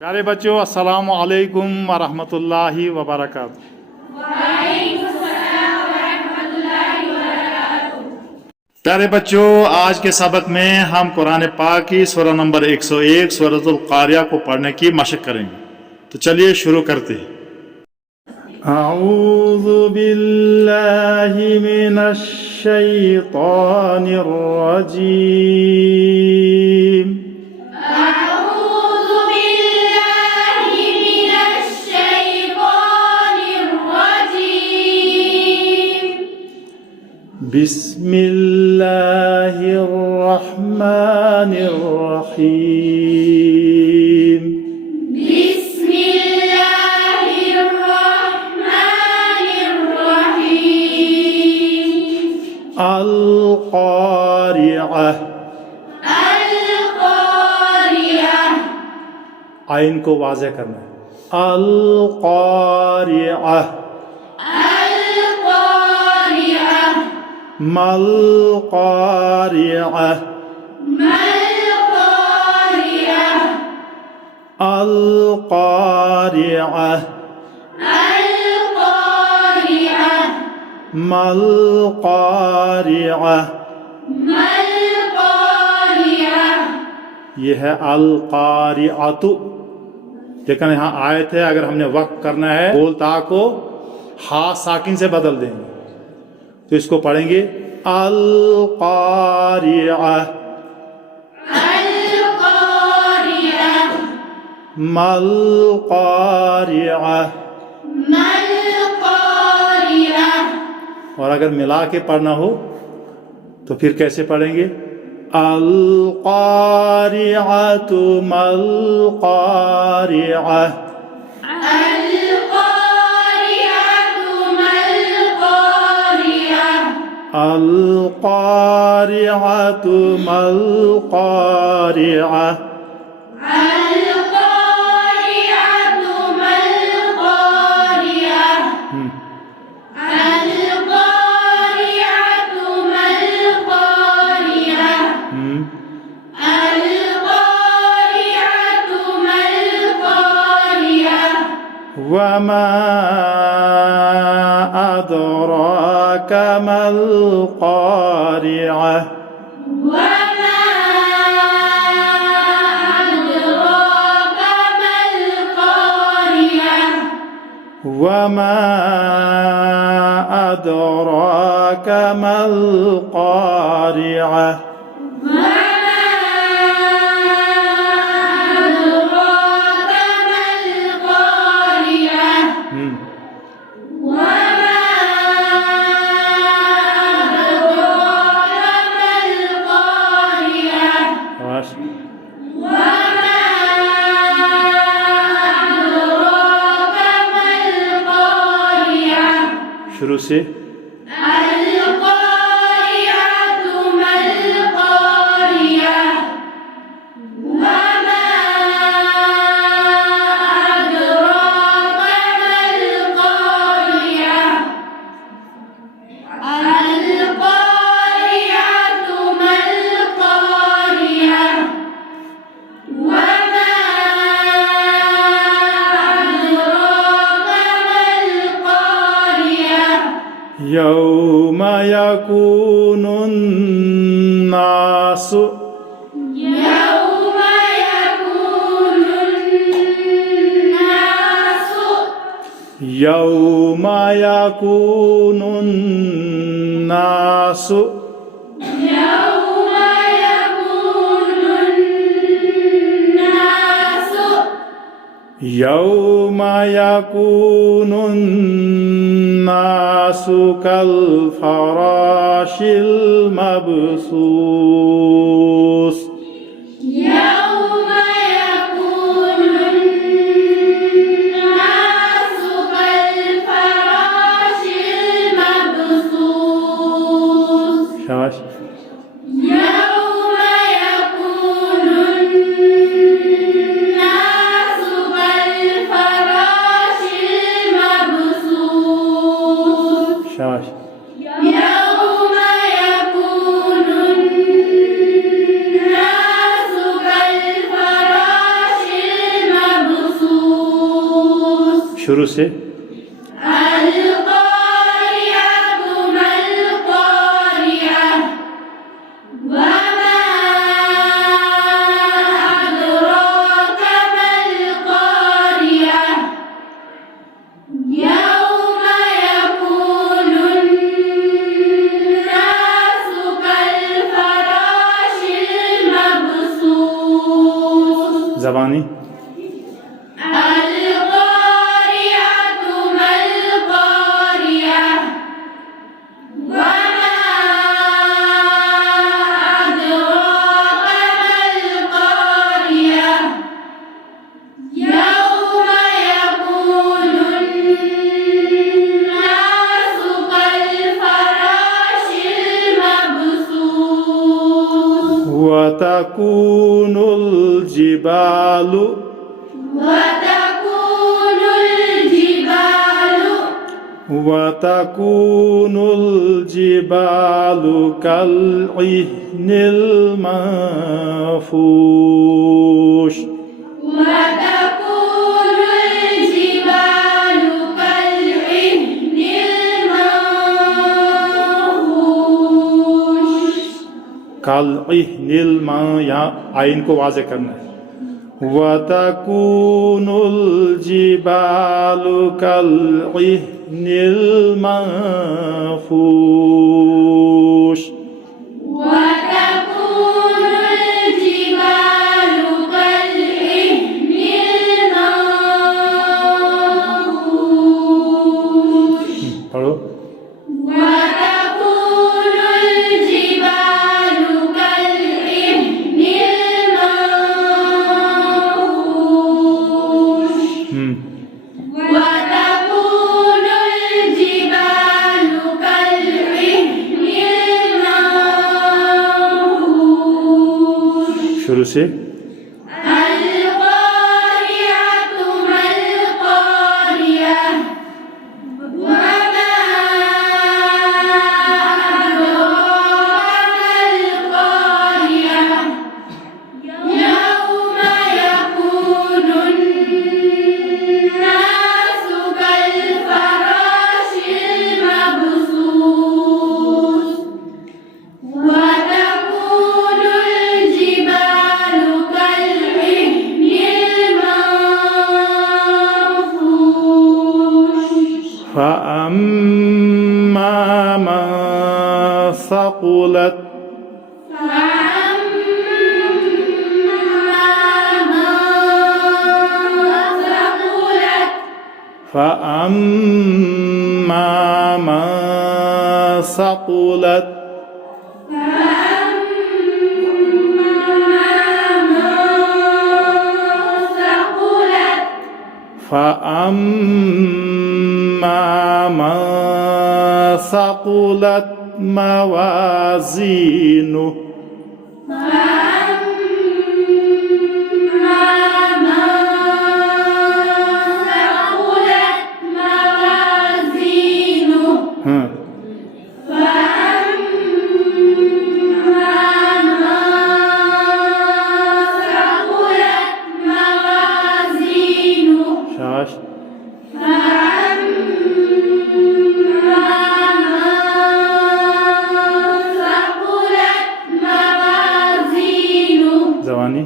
प्यारे बच्चों, अस्सलाम वालेकुम वरहमतुल्लाहि वबरकातुहू। प्यारे बच्चों, आज के सबक में हम कुरान पाक की सूरह नंबर 101 सूरतुल कारिया को पढ़ने की मशक करेंगे। तो चलिए शुरू करते हैं। अऊज़ु बिल्लाहि मिनश शैतानिर रजीम। बिस्मिल्लाहिर रहमानिर रहीम। बिस्मिल्लाहिर रहमानिर रहीम। अल क़ारिअह। अल क़ारिअह। आइन को वाज़े करना है। अल क़ारिअह। मल क़ारिअह। मल क़ारिअह। अल क़ारिअह। अल क़ारिअह। मल क़ारिअह। मल क़ारिअह। यह है अल क़ारिअतु। लेकिन यहाँ आयत है, अगर हमने वक्फ करना है बोलता को हा साकिन से बदल देंगे तो इसको पढ़ेंगे अल क़ारिअह। अल क़ारिअह। मल क़ारिअह। मल क़ारिअह। और अगर मिला के पढ़ना हो तो फिर कैसे पढ़ेंगे? अल क़ारिअतु मल क़ारिअह। अल क़ारिअतु मल क़ारिअह। अल क़ारिअतु मल क़ारिअह। अल क़ारिअतु मल क़ारिअह। अल क़ारिअतु मल क़ारिअह। अल क़ारिअतु मल क़ारिअह। वमा अदराक मल क़ारिअह। वमा अदराक मल क़ारिअह। वमा अदराक मल क़ारिअह। शुरू से अल क़ारिअतु मल क़ारिअह। वमा अदराक मल क़ारिअह। अल क़ारिअतु मल क़ारिअह। वमा अदराक मल क़ारिअह। यौम यकूनुन नासु। यौम यकूनुन नासु। यौम यकूनुन नासु। यौम यकूनुन नासु। यौम यकूनुन नासु कल फराशिल मबसूस। यौम यकूनुन नासु कल फराशिल मबसूस। शाबाश। यौम यकूनुन नासु कल फराशिल मबसूस। शाबाश। यौम यकूनुन शुरू से القارعة ما القارعة وما أدراك ما القارعة يوم يكون الناس كالفراش المبثوث ज़बानी القارعة ما القارعة وما أدراك ما القارعة يوم يكون الناس كالفراش المبثوث وتكون الجبال وتكون الجبال كالعهن المنفوش وتكون الجبال كالعهن المنفوش كالعهن यहाँ आइन को वाज़े करना है وتكون الجبال كالعهن المنفوش وتكون الجبال كالعهن المنفوش पढ़ो وتكون الجبال كالعهن المنفوش وتكون الجبال كالعهن المنفوش शुरू से القارعة ما القارعة وما أدراك ما القارعة يوم يكون الناس كالفراش المبثوث وتكون الجبال كالعهن المنفوش فأما من ثقلت فأما من ثقلت فأما من ثقلت موازينه हाँ शाबाश जवानी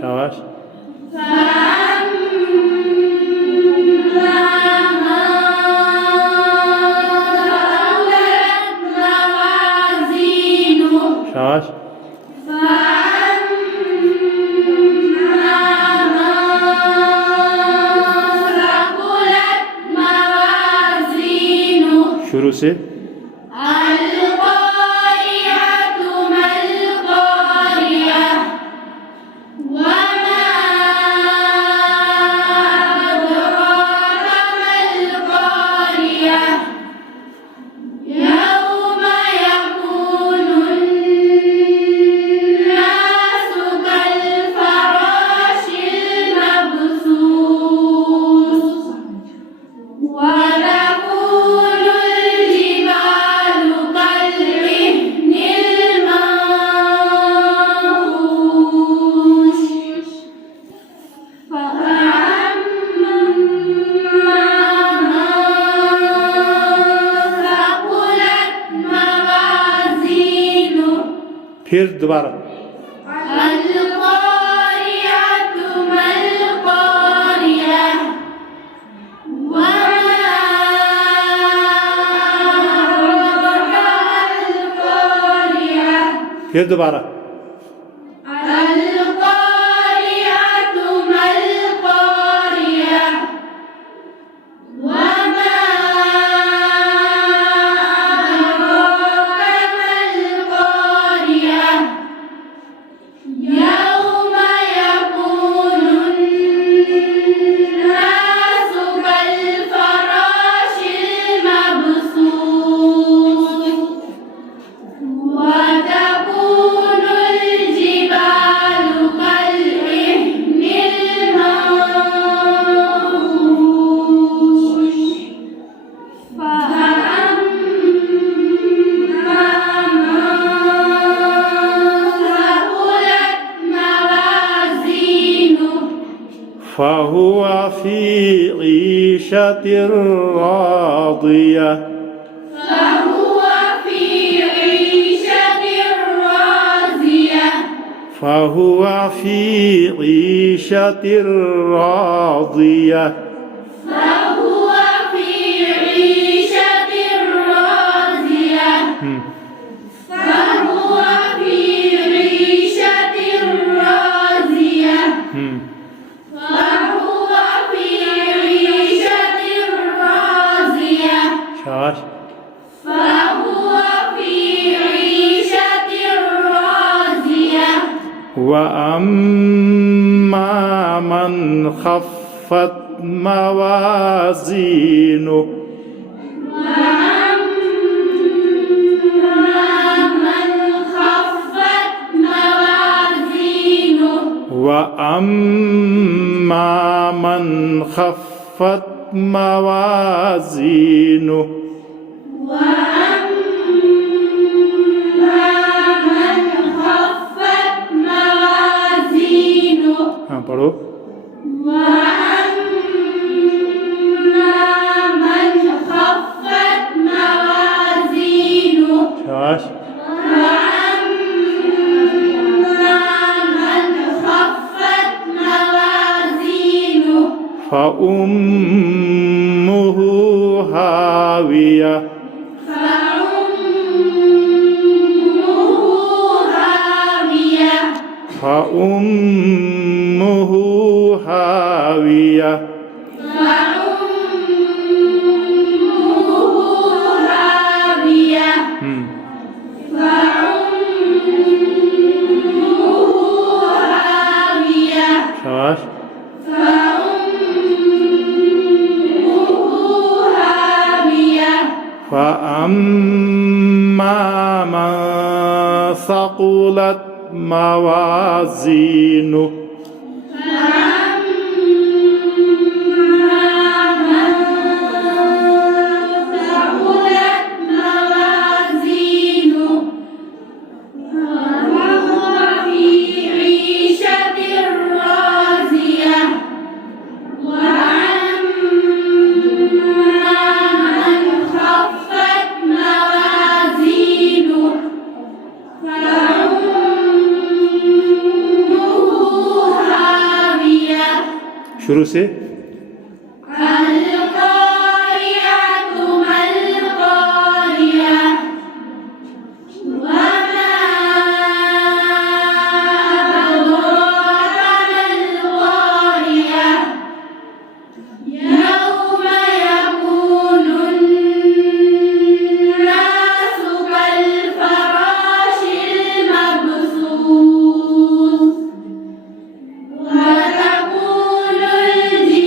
शाबाश शाबाश शुरू से القارعة ما القارعة وما أدراك ما القارعة يوم يكون الناس كالفراش المبثوث وتكون الجبال फिर दोबारा القارعة ما القارعة وما أدراك ما القارعة फिर दोबारा القارعة ما القارعة وما أدراك ما القارعة يوم يكون الناس كالفراش المبثوث وتكون الجبال كالعهن المنفوش فأما من ثقلت موازينه فهو في عيشة راضية فهو في عيشة راضية فهو في عيشة راضية فهو في عيشة راضية فهو في عيشة راضية فهو في عيشة راضية شاش فهو في عيشة راضية وأما من خفت موازينه وأما من خفت موازينه وأما من خفت موازينه وأما من خفت موازينه हाँ पढ़ो وأما من خفت موازينه شاش وأما من خفت موازينه فأمه هاوية فأمه فأمه هاوية هاوية فأمه هاوية فأمه هاوية شاش فأمه هاوية فأما من ثقلت موازينه ثقلت موازينه فهو في عيشة راضية وأما من خفت موازينه فأمه هاوية शुरू से القارعة ما القارعة وما أدراك ما القارعة يوم يكون الناس كالفراش المبثوث وتكون الجبال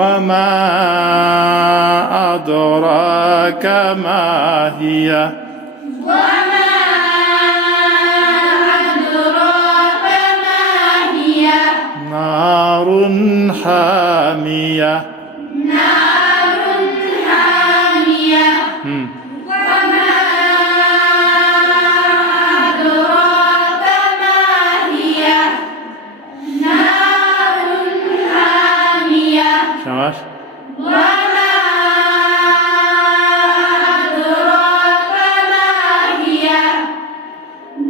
وما أدراك ما هي وما أدراك ما هي نار حامية نار حامية وما أدراك ما هي نار حامية شماش وما أدراك ما هي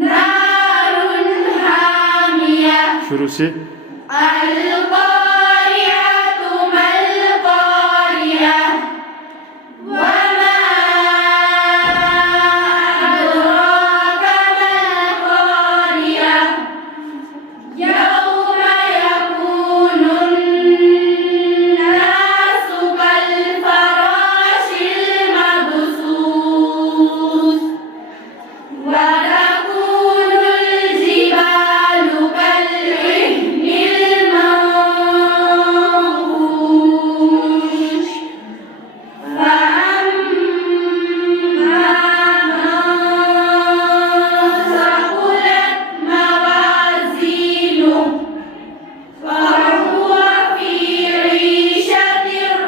نار حامية शुरू से القارعة ما القارعة وما أدراك ما القارعة يوم يكون الناس كالفراش المبثوث وتكون الجبال كالعهن المنفوش فأما من ثقلت موازينه فهو في عيشة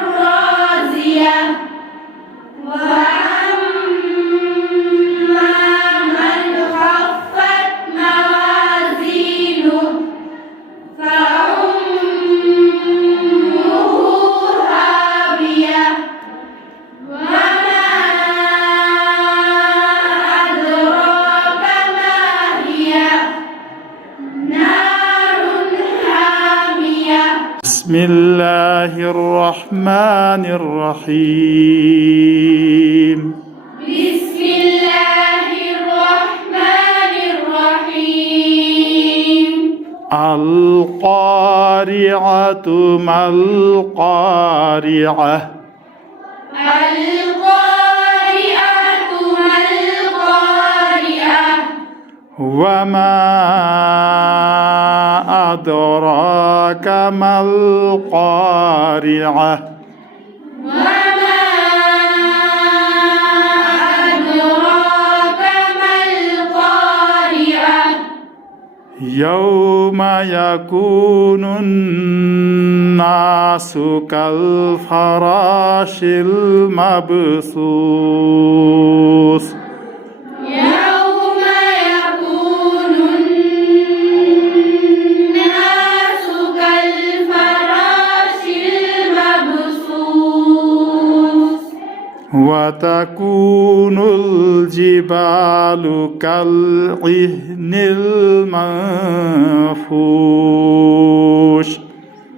راضية وأما من خفت موازينه فأمه هاوية وما أدراك ما هي نار حامية بسم الله الرحمن الرحيم بسم الله الرحمن الرحيم القارعة ما القارعة القارعة ما القارعة وما أدراك ما القارعة وما أدراك ما القارعة يوم يكون الناس كالفراش المبثوث يوم يكون الناس كالفراش المبثوث وتكون الجبال كالعهن المنفوش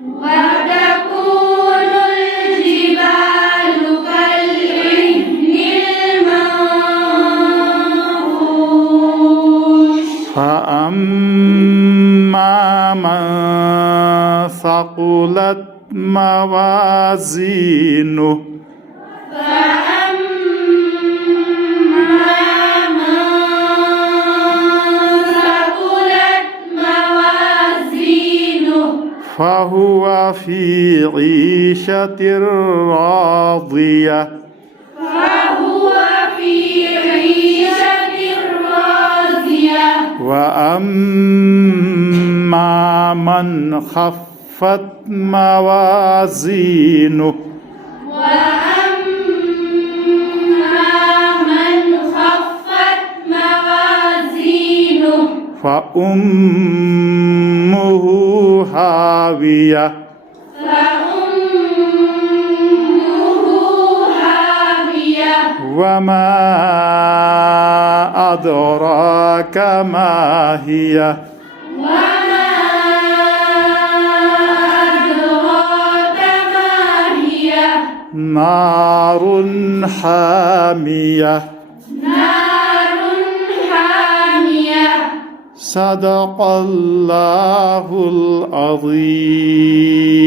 وتكون الجبال كالعهن المنفوش فأما من ثقلت موازينه فأما من ثقلت موازينه فهو في عيشة راضية فهو في عيشة راضية وأما من خفت موازينه وأما من خفت موازينه فأمه هاوية فأمه هاوية وما أدراك ما هي وما أدراك ما هي نار حامية نار حامية صدق الله العظيم